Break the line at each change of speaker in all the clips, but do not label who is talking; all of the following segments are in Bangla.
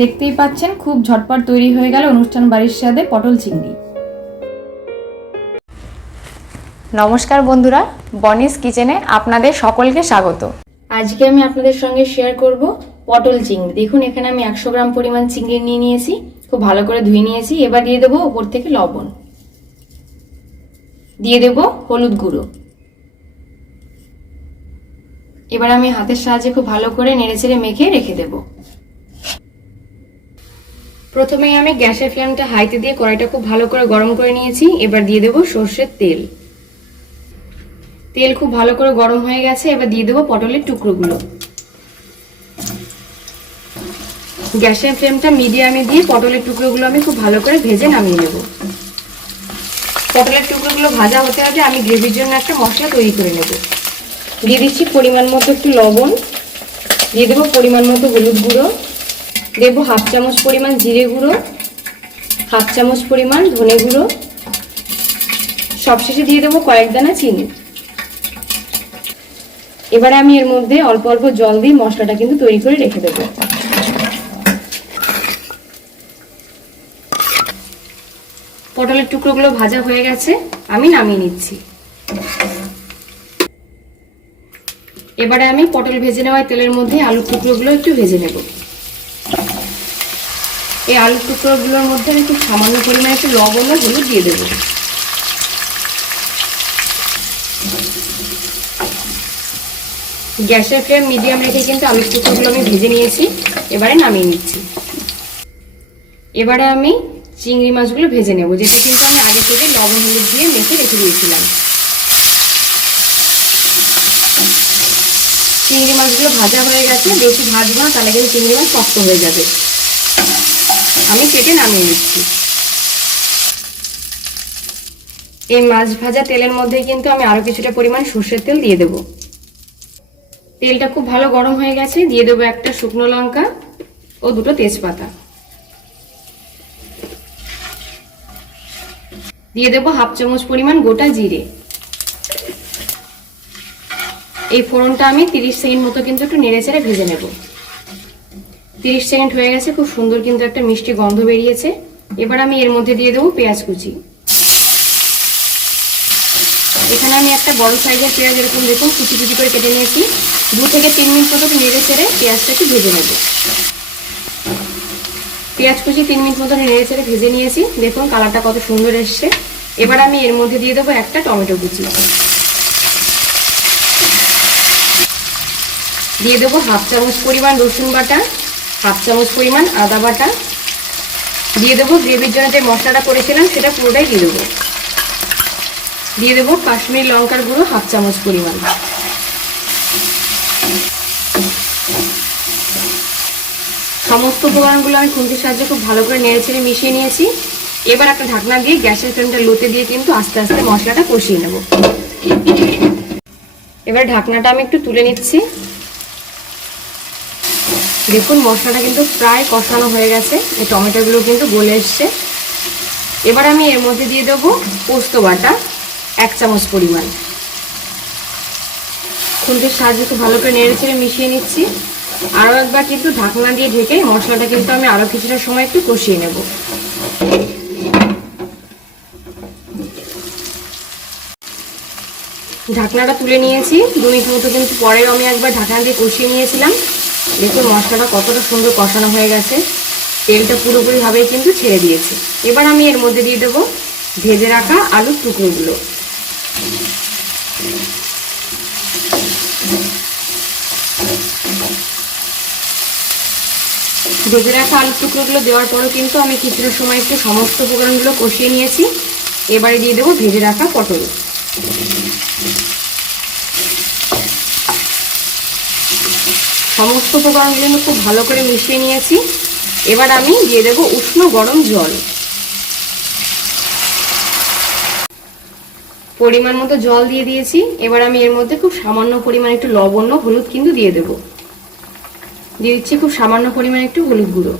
দেখতেই পাচ্ছেন খুব ঝটপট তৈরি হয়ে গেল অনুষ্ঠান বাড়ির স্বাদে পটল চিংড়ি। নমস্কার বন্ধুরা বনিস কিচেনে আপনাদের সকলকে স্বাগত। আজকে আমি আপনাদের সঙ্গে শেয়ার করব পটল চিংড়ি। দেখুন এখানে আমি একশো গ্রাম পরিমাণ চিংড়ি নিয়ে নিয়েছি খুব ভালো করে ধুয়ে নিয়েছি। এবার দিয়ে দেবো উপর থেকে লবণ। দিয়ে দেব হলুদ গুঁড়ো। এবার আমি হাতের সাহায্যে খুব ভালো করে নেড়েচেড়ে মেখে রেখে দেব। প্রথমে আমি গ্যাসের ফ্লেমটা হাইতে দিয়ে কড়াইটা খুব ভালো করে গরম করে নিয়েছি। এবার দিয়ে দেবো সর্ষের তেল। তেল খুব ভালো করে গরম হয়ে গেছে, এবার দিয়ে দেবো পটলের টুকরোগুলো। গ্যাসের ফ্লেমটা মিডিয়ামে দিয়ে পটলের টুকরোগুলো আমি খুব ভালো করে ভেজে নামিয়ে নেব। পটলের টুকরোগুলো ভাজা হতে হতে আমি গ্রেভির জন্য একটা মশলা তৈরি করে নেব। দিয়ে দিচ্ছি পরিমাণ মতো একটু লবণ। দিয়ে দেবো পরিমাণ মতো হলুদ গুঁড়ো। দেবো হাফ চামচ পরিমাণ জিরে গুঁড়ো, হাফ চামচ পরিমাণ ধনে গুঁড়ো, সবশেষে দিয়ে দেবো কয়েক দানা চিনি। এবারে আমি এর মধ্যে অল্প অল্প জল দিয়ে মশলাটা কিন্তু তৈরি করে রেখে দেবো। পটলের টুকরোগুলো ভাজা হয়ে গেছে, আমি নামিয়ে নিচ্ছি। এবারে আমি পটল ভেজে নেওয়া তেলের মধ্যে আলুর টুকরোগুলো একটু ভেজে নেব। এই আলুর টুকরোগুলোর মধ্যে আমি খুব সামান্য পরিমাণে একটু লবণ ও হলুদ দিয়ে দেবো। গ্যাসের ফ্লেম মিডিয়াম রেখে কিন্তু আলুর টুকরোগুলো আমি ভেজে নিয়েছি, এবারে নামিয়ে নিচ্ছি। এবারে আমি চিংড়ি মাছগুলো ভেজে নেব যেটা কিন্তু আমি আগে থেকে লবণ হলুদ দিয়ে মেখে রেখে দিয়েছিলাম। চিংড়ি মাছগুলো ভাজা হয়ে গেছে বেশি ভাজবো না, তাহলে কিন্তু চিংড়ি মাছ শক্ত হয়ে যাবে। আমি কেটে নামিয়ে নিচ্ছি। এই মাছ ভাজা তেলের মধ্যে কিন্তু আমি আরও কিছুটা পরিমাণ সর্ষের তেল দিয়ে দেবো। তেলটা খুব ভালো গরম হয়ে গেছে, দিয়ে দেবো একটা শুকনো লঙ্কা ও দুটো তেজপাতা। দিয়ে দেবো হাফ চামচ পরিমাণ গোটা জিরে। এই ফোড়নটা আমি তিরিশ সেকেন্ড মতো কিন্তু একটু নেড়ে চেড়ে ভেজে নেব। তিরিশ সেকেন্ড হয়ে গেছে, খুব সুন্দর কিন্তু একটা মিষ্টি গন্ধ বেরিয়েছে। এবার আমি এর মধ্যে দিয়ে দেবো পেঁয়াজ কুচি। এখানে আমি একটা বড় সাইজের পেঁয়াজ এরকম দেখুন, কুচি কুচি করে কেটে নিয়েছি। দু থেকে তিন মিনিট মতো নেড়ে চেড়ে পেঁয়াজটাকে ভেজে নেব। পেঁয়াজ কুচি তিন মিনিট মতো নেড়ে চেড়ে ভেজে নিয়েছি। দেখুন, কালারটা কত সুন্দর এসছে। এবার আমি এর মধ্যে দিয়ে দেবো একটা টমেটো কুচি। দিয়ে দেবো হাফ চামচ পরিমাণ রসুন বাটা। হাফ চামচ পরিমাণ আদা বাটা। দিয়ে দেবো গ্রেভির জন্য যে মশলাটা করেছিলাম, সেটা পুরোটাই দিয়ে দেবো। দিয়ে দেবো কাশ্মীর লঙ্কার গুঁড়ো হাফ চামচ পরিমাণ। সমস্ত উপকরণগুলো আমি খুন্তির সাহায্যে খুব ভালো করে নেড়ে ছেড়ে মিশিয়ে নিয়েছি। এবার একটা ঢাকনা দিয়ে গ্যাসের ফ্লেমটা লোতে দিয়ে কিন্তু আস্তে আস্তে মশলাটা কষিয়ে নেব। এবার ঢাকনাটা আমি একটু তুলে নিচ্ছি। দেখুন, মশলাটা কিন্তু প্রায় কষানো হয়ে গেছে। এই টমেটোগুলো কিন্তু গলে এসছে। এবার আমি এর মধ্যে দিয়ে দেবো পোস্ত বাটা, এক চামচ পরিমাণ। খুন্তির সাহায্যে খুব ভালো করে নেড়ে ছেড়ে মিশিয়ে নিচ্ছি। আরও একবার কিন্তু ঢাকনা দিয়ে ঢেকে মশলাটা কিন্তু আমি আরও কিছুটা সময় একটু কষিয়ে নেব। ঢাকনাটা তুলে নিয়েছি। দু মিনিট মতো কিন্তু পরেও আমি একবার ঢাকনা দিয়ে কষিয়ে নিয়েছিলাম। দেখুন, মশলাটা কতটা সুন্দর কষানো হয়ে গেছে। তেলটা পুরোপুরিভাবেই কিন্তু ছেড়ে দিয়েছে। এবার আমি এর মধ্যে দিয়ে দেবো ভেজে রাখা আলুর টুকরোগুলো। ভেজে রাখা আলুর টুকরোগুলো দেওয়ার পরও কিন্তু আমি কিছুটা সময় একটু সমস্ত উপকরণগুলো কষিয়ে নিয়েছি। এবারে দিয়ে দেবো ভেজে রাখা পটল। সমস্ত উপকরণগুলো খুব ভালো করে মিশিয়ে নিয়েছি। এবার আমি দিয়ে দেবো উষ্ণ গরম জল। পরিমাণ মতো জল দিয়ে দিয়েছি। এবার আমি এর মধ্যে খুব সামান্য পরিমাণ একটু লবণ হলুদ কিন্তু দিয়ে দেব। দিয়ে দিচ্ছি খুব সামান্য পরিমাণ একটু হলুদ গুঁড়ো।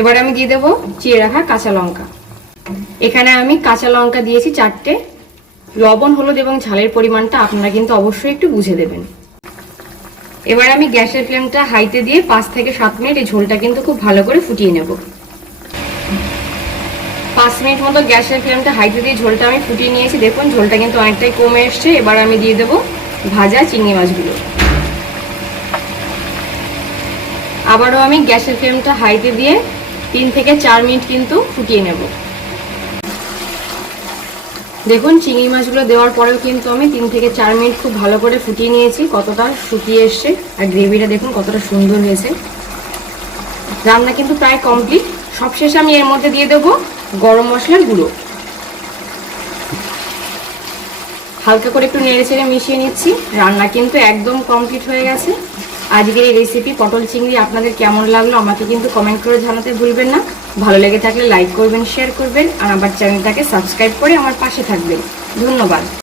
এবার আমি দিয়ে দেবো চিড়ে রাখা কাঁচা লঙ্কা। এখানে আমি কাঁচা লঙ্কা দিয়েছি চারটে। লবণ, হলুদ এবং ঝালের পরিমাণটা আপনারা কিন্তু অবশ্যই একটু বুঝে দেবেন। এবার আমি গ্যাসের ফ্লেমটা হাইতে দিয়ে পাঁচ থেকে সাত মিনিট এই ঝোলটা কিন্তু খুব ভালো করে ফুটিয়ে নেব। পাঁচ মিনিট মতো গ্যাসের ফ্লেমটা হাইতে দিয়ে ঝোলটা আমি ফুটিয়ে নিয়েছি। দেখুন, ঝোলটা কিন্তু অনেকটাই কমে এসছে। এবার আমি দিয়ে দেবো ভাজা চিংড়ি মাছগুলো। আবারও আমি গ্যাসের ফ্লেমটা হাইতে দিয়ে তিন থেকে চার মিনিট কিন্তু ফুটিয়ে নেব। দেখুন, চিংড়ি মাছগুলো দেওয়ার পরেও কিন্তু আমি তিন থেকে চার মিনিট খুব ভালো করে ফুটিয়ে নিয়েছি, কতটা শুকিয়ে এসছে। আর গ্রেভিটা দেখুন, কতটা সুন্দর হয়েছে। রান্না কিন্তু প্রায় কমপ্লিট সবশেষে আমি এর মধ্যে দিয়ে দেবো গরম মশলার গুঁড়ো। হালকা করে একটু নেড়ে চেড়ে মিশিয়ে নিচ্ছি। রান্না কিন্তু একদম কমপ্লিট হয়ে গেছে। আজকের এই রেসিপি পটল চিংড়ি আপনাদের কেমন লাগল আমাকে কিন্তু কমেন্ট করে জানাতে ভুলবেন না। ভালো লেগে থাকলে লাইক করবেন শেয়ার করবেন আর আমার চ্যানেলটাকে সাবস্ক্রাইব করে আমার পাশে থাকবেন। ধন্যবাদ।